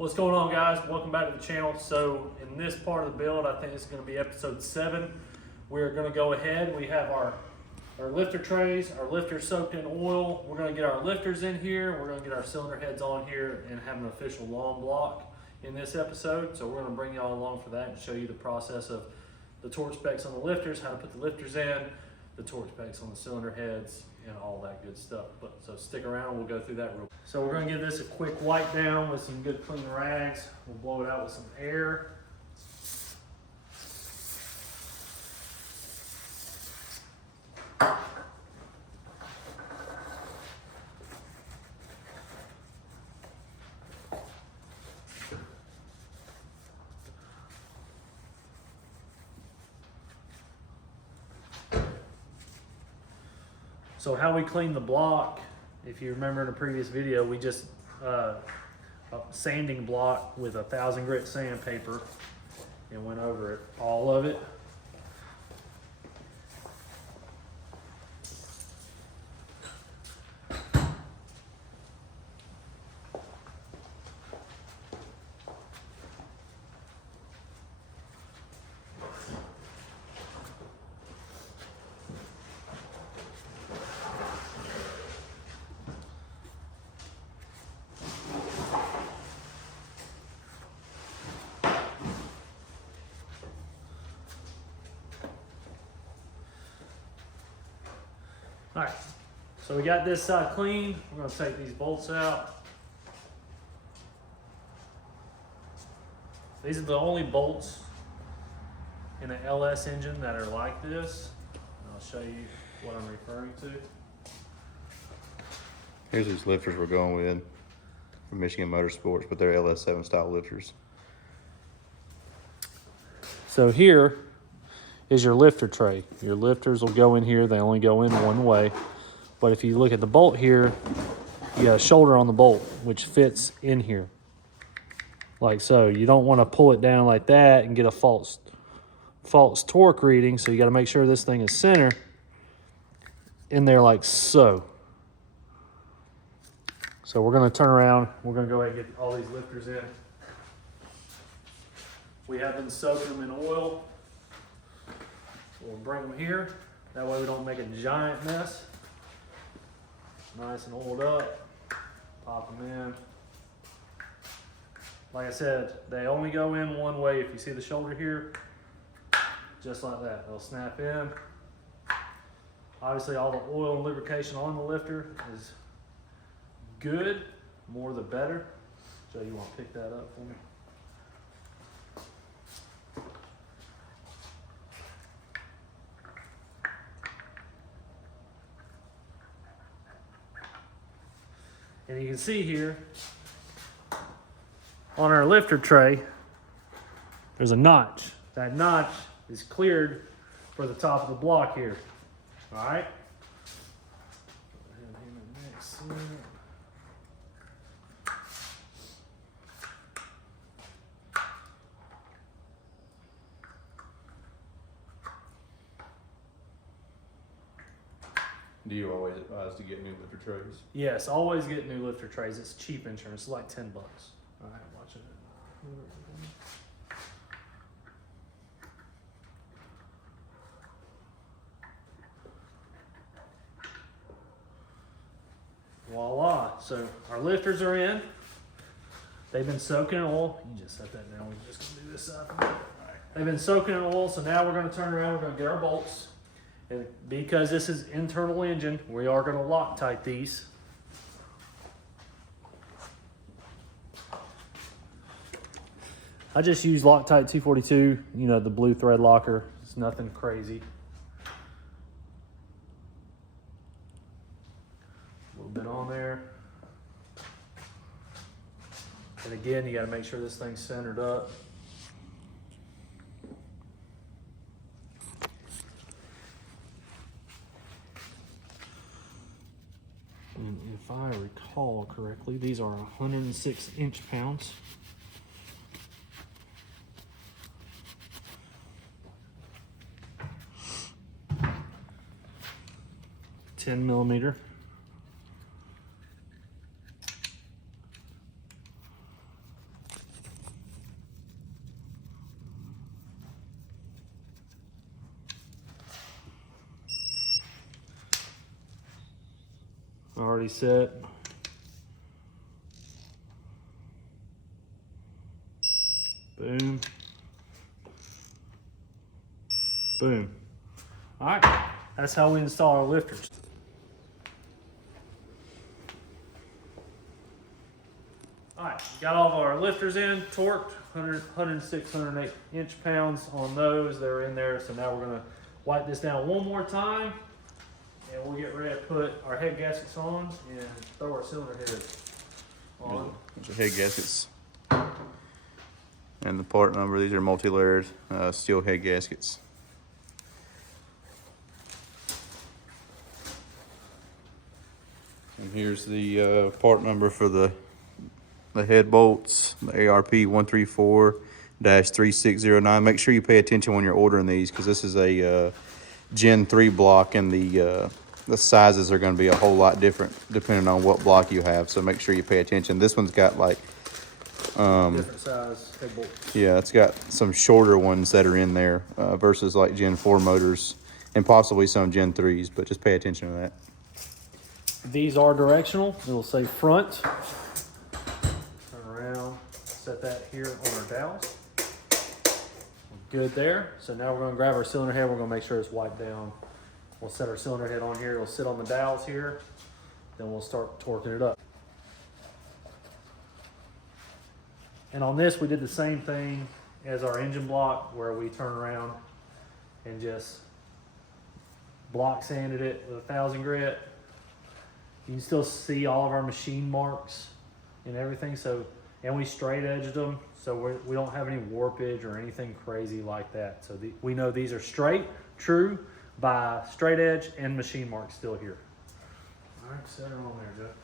What's going on, guys? Welcome back to the channel. So in this part of the build, I think it's going to be episode 7. We're going to go ahead. We have our lifter trays, our lifters soaked in oil. We're going to get our lifters in here. We're going to get our cylinder heads on here and have an official long block in this episode. So we're going to bring y'all along for that and show you the process of the torque specs on the lifters, how to put the lifters in, the torque specs on the cylinder heads, and all that good stuff. So stick around, we'll go through that real quick. So we're gonna give this a quick wipe down with some good clean rags. We'll blow it out with some air. So how we clean the block, if you remember in a previous video, we just a sanding block with 1,000 grit sandpaper and went over it, all of it. All right, so we got this side clean. We're gonna take these bolts out. These are the only bolts in an LS engine that are like this. And I'll show you what I'm referring to. Here's these lifters we're going with from Michigan Motorsports, but they're LS7 style lifters. So here is your lifter tray. Your lifters will go in here. They only go in one way. But if you look at the bolt here, you got a shoulder on the bolt, which fits in here. Like so. You don't want to pull it down like that and get a false torque reading. So you got to make sure this thing is center in there like so. So we're going to turn around. We're going to go ahead and get all these lifters in. We have been soaking them in oil. We'll bring them here. That way we don't make a giant mess. Nice and oiled up. Pop them in. Like I said, they only go in one way. If you see the shoulder here, just like that, they'll snap in. Obviously all the oil and lubrication on the lifter is good. More the better. So you want to pick that up for me? And you can see here on our lifter tray, there's a notch. That notch is cleared for the top of the block here. All right. do you always advise to get new lifter trays? Yes, always get new lifter trays. It's cheap insurance. It's like $10. All right, watching it. Voila. So our lifters are in. They've been soaking in oil. You just set that down. We're just going to do this side. All right. They've been soaking in oil, so now we're going to turn around. We're going to get our bolts. And because this is internal engine, we are going to Loctite these. I just use Loctite 242, you know, the blue thread locker. It's nothing crazy. A little bit on there. And again, you got to make sure this thing's centered up. And if I recall correctly, these are 106 inch-pounds. .10 millimeter. already set. Boom. Boom. All right, that's how we install our lifters. All right, got all of our lifters in, torqued, 106, 108 inch-pounds on those. They're in there, so now we're gonna wipe this down one more time, and we'll get ready to put our head gaskets on and throw our cylinder heads on. The head gaskets and the part number. These are multi-layered steel head gaskets. And here's the part number for the head bolts, the ARP 134-3609. Make sure you pay attention when you're ordering these, because this is a Gen 3 block, and the sizes are going to be a whole lot different depending on what block you have. So make sure you pay attention. This one's got like Different size head bolts. yeah, it's got some shorter ones that are in there versus like Gen 4 motors and possibly some Gen 3s, but just pay attention to that. These are directional. It'll say front. Turn around, set that here on our dowels. Good there. So now we're going to grab our cylinder head. We're going to make sure it's wiped down. We'll set our cylinder head on here. It'll sit on the dowels here. Then we'll start torquing it up. And on this, we did the same thing as our engine block, where we turn around and just block sanded it with a 1000 grit. You can still see all of our machine marks and everything. So, and we straight edged them, so we don't have any warpage or anything crazy like that. So we know these are straight, true, by straight edge and machine marks still here. All right, set her on there, Jeff.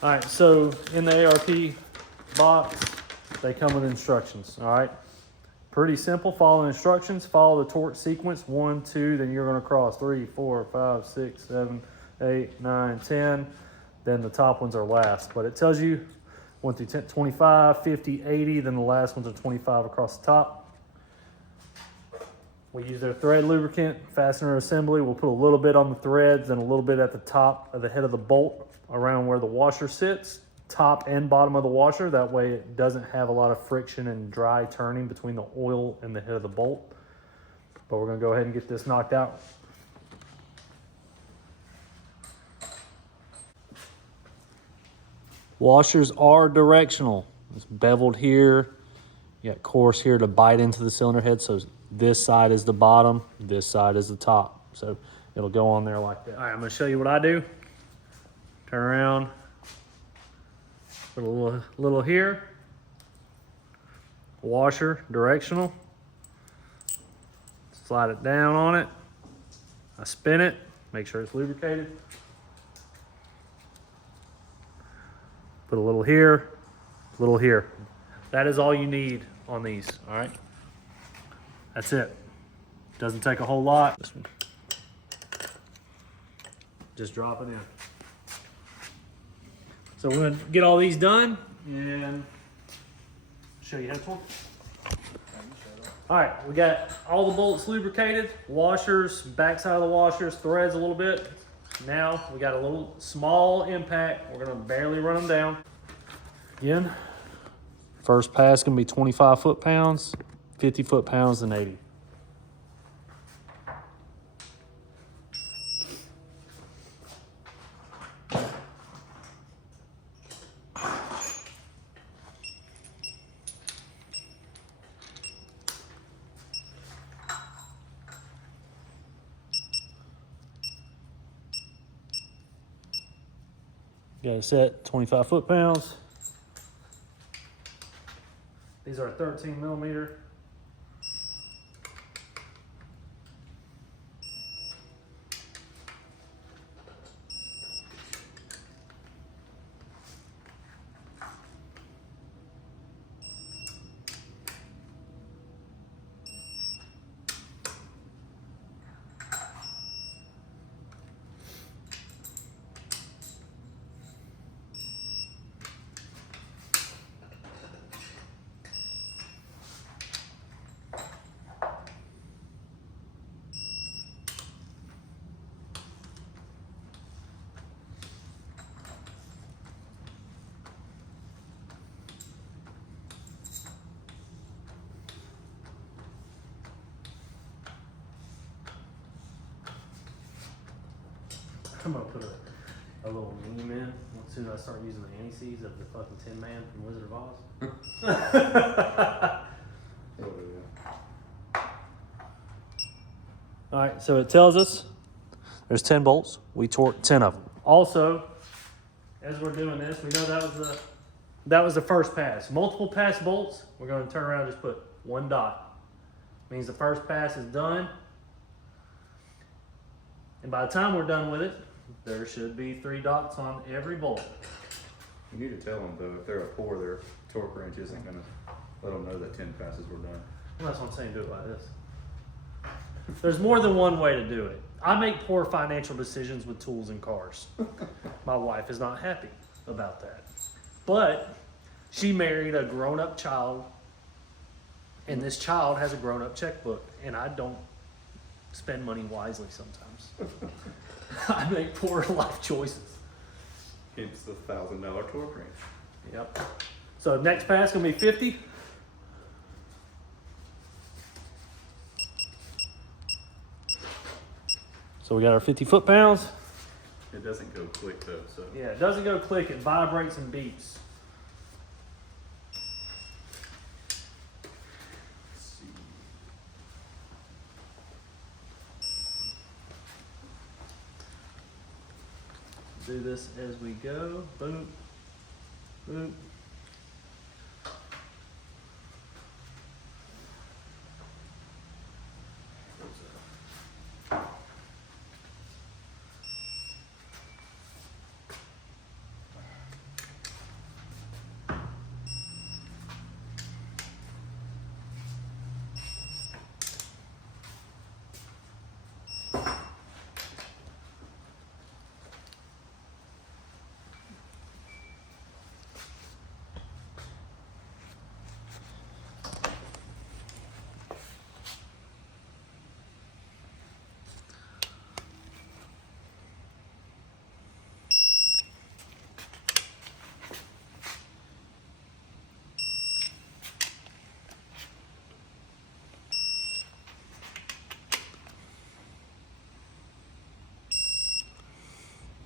All right, so in the ARP box, they come with instructions, all right? Pretty simple, follow the instructions, follow the torque sequence, 1, 2, then you're gonna cross 3, 4, 5, 6, 7, 8, 9, 10. Then the top ones are last, but it tells you 1 through 10, 25, 50, 80, then the last ones are 25 across the top. We use their thread lubricant, fastener assembly. We'll put a little bit on the threads and a little bit at the top of the head of the bolt around where the washer sits, top and bottom of the washer. That way it doesn't have a lot of friction and dry turning between the oil and the head of the bolt. But we're gonna go ahead and get this knocked out. Washers are directional. It's beveled here. You got coarse here to bite into the cylinder head. So this side is the bottom, this side is the top. So it'll go on there like that. All right, I'm gonna show you what I do. Turn around, put a little here. Washer, directional. Slide it down on it. I spin it, make sure it's lubricated. Put a little here, a little here. That is all you need on these, all right? That's it. Doesn't take a whole lot. This one. Just drop it in. So we're gonna get all these done and show you how to torque. All right, we got all the bolts lubricated, washers, backside of the washers, threads a little bit. Now we got a little small impact. We're gonna barely run them down. Again, first pass gonna be 25 foot-pounds, 50 foot-pounds, and 80. Got it set 25 foot-pounds. These are 13 millimeter. I'm gonna put a little meme in as soon as I start using the anti-seize of the fucking Tin Man from Wizard of Oz. All right, so it tells us there's 10 bolts. We torqued 10 of them. Also, as we're doing this, we know that was the first pass. Multiple pass bolts, we're going to turn around and just put one dot. Means the first pass is done. And by the time we're done with it, there should be 3 dots on every bolt. You need to tell them though, if they're a pour, their torque wrench isn't gonna let them know that 10 passes were done. Well, that's what I'm saying, do it like this. There's more than one way to do it. I make poor financial decisions with tools and cars. My wife is not happy about that. But she married a grown-up child, and this child has a grown-up checkbook, and I don't spend money wisely sometimes. I make poor life choices. Hence the $1,000 torque wrench. Yep. So next pass gonna be 50. So we got our 50 foot-pounds. It doesn't go click though, so. Yeah, it doesn't go click, it vibrates and beeps. Let's see. Do this as we go. Boop, boop.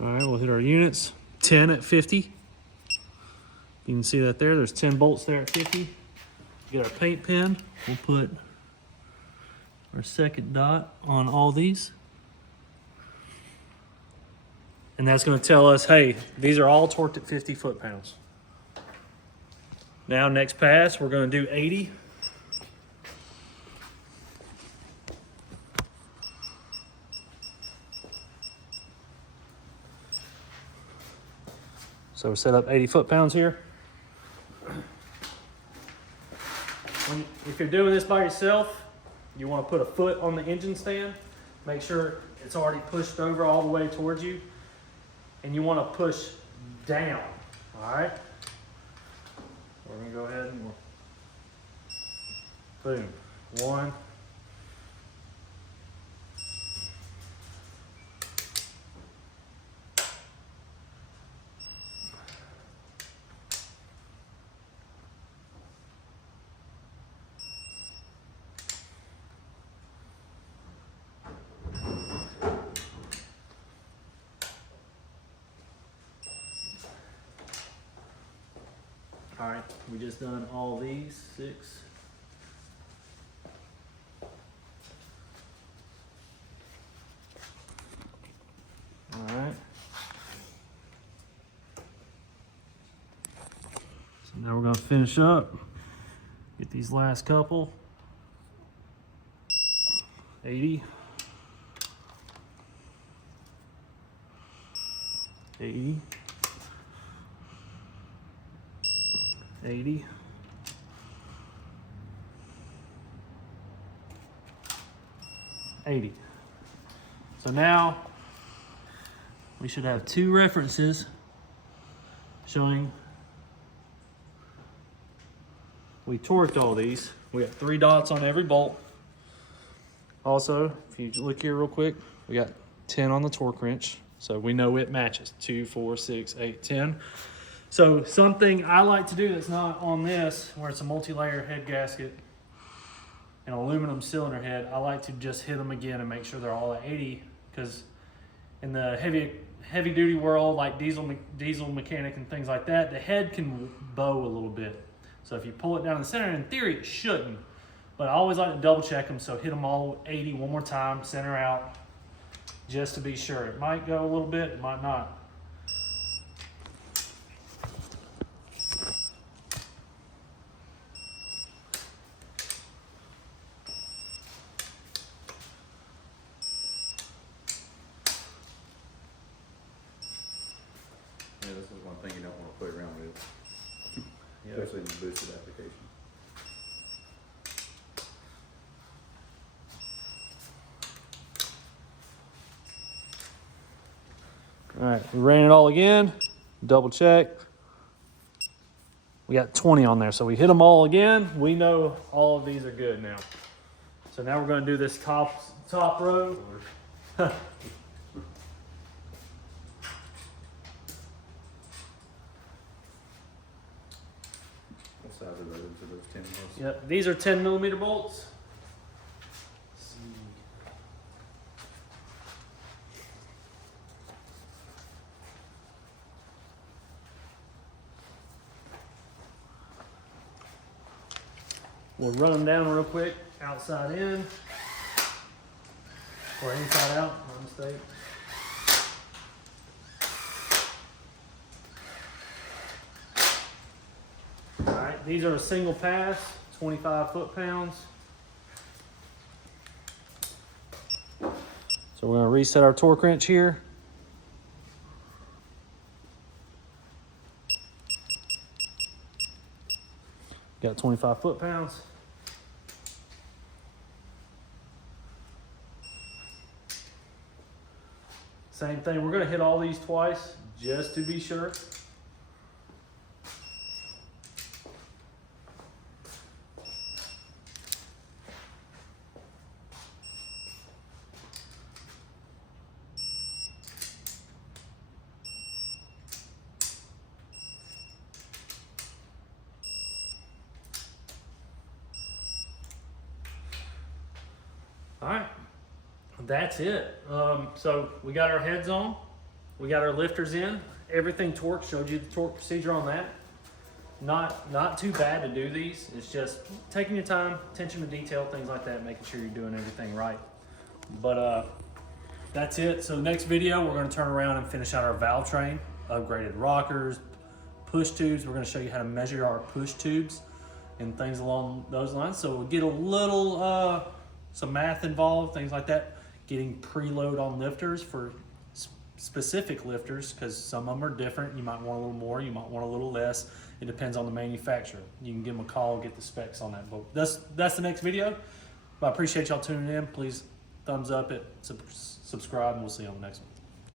All right, we'll hit our units. 10 at 50. You can see that there. There's 10 bolts there at 50. Get our paint pen. We'll put our second dot on all these. And that's going to tell us, hey, these are all torqued at 50 foot-pounds. Now, next pass, we're going to do 80. So we set up 80 foot-pounds here. If you're doing this by yourself, you want to put a foot on the engine stand. Make sure it's already pushed over all the way towards you. And you want to push down, all right? We're going to go ahead and boom. 1. All right, we just done all these 6. All right. So now we're gonna finish up. Get these last couple. 80. 80. 80. 80. So now we should have 2 references showing we torqued all these. We got 3 dots on every bolt. Also, if you look here real quick, we got 10 on the torque wrench. So we know it matches 2, 4, 6, 8, 10. So something I like to do that's not on this, where it's a multi-layer head gasket and aluminum cylinder head, I like to just hit them again and make sure they're all at 80, because in the heavy duty world, like diesel mechanic and things like that, the head can bow a little bit. So if you pull it down in the center, in theory it shouldn't. But I always like to double check them, so hit them all 80 one more time, center out, just to be sure. It might go a little bit, it might not. Yeah, this is one thing you don't want to play around with, Yep. especially in the boosted application. All right, we ran it all again, double check. We got 20 on there, so we hit them all again. We know all of these are good now. So now we're gonna do this top row. What size are those? Are those 10 mils? Yep, these are 10 millimeter bolts. Let's see. We'll run them down real quick, outside in, or inside out, my mistake. All right, these are a single pass, 25 foot-pounds. So we're gonna reset our torque wrench here. Got 25 foot-pounds. Same thing, we're gonna hit all these twice, just to be sure. All right, that's it. So we got our heads on, we got our lifters in, everything torqued, showed you the torque procedure on that. Not too bad to do these. It's just taking your time, attention to detail, things like that, making sure you're doing everything right. But that's it. So next video, we're gonna turn around and finish out our valve train, upgraded rockers, push tubes. We're gonna show you how to measure our push tubes and things along those lines. So we'll get a little, some math involved, things like that. Getting preload on lifters for specific lifters, because some of them are different. You might want a little more, you might want a little less. It depends on the manufacturer. You can give them a call, get the specs on that. But that's the next video. But I appreciate y'all tuning in. Please thumbs up it, subscribe, and we'll see you on the next one.